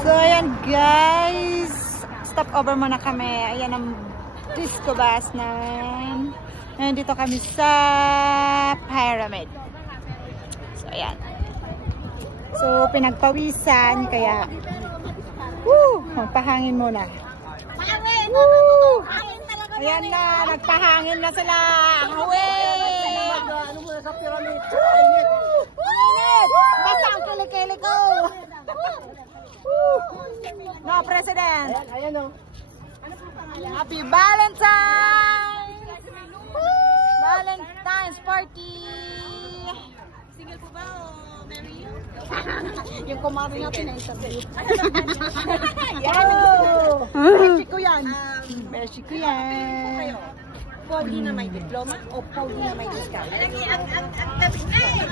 So, ayan guys. Stop over muna kami. Ayan ang disco bus namin. Ayan, dito kami sa Pyramid. So, ayan. So, pinagpawisan. Kaya, magpahangin muna. Woo! Ayan na, nagpahangin na sila. Hawig! Basta ang kilikili ko. No, President. Ayan o. Happy Valentine! Valentine's party! Single po ba o marry you? Yung kumari natin na interview. Oh! Beshi ko yan. Beshi ko yan. Pogi na may diploma o pogi na may discount? Ang gabi na eh!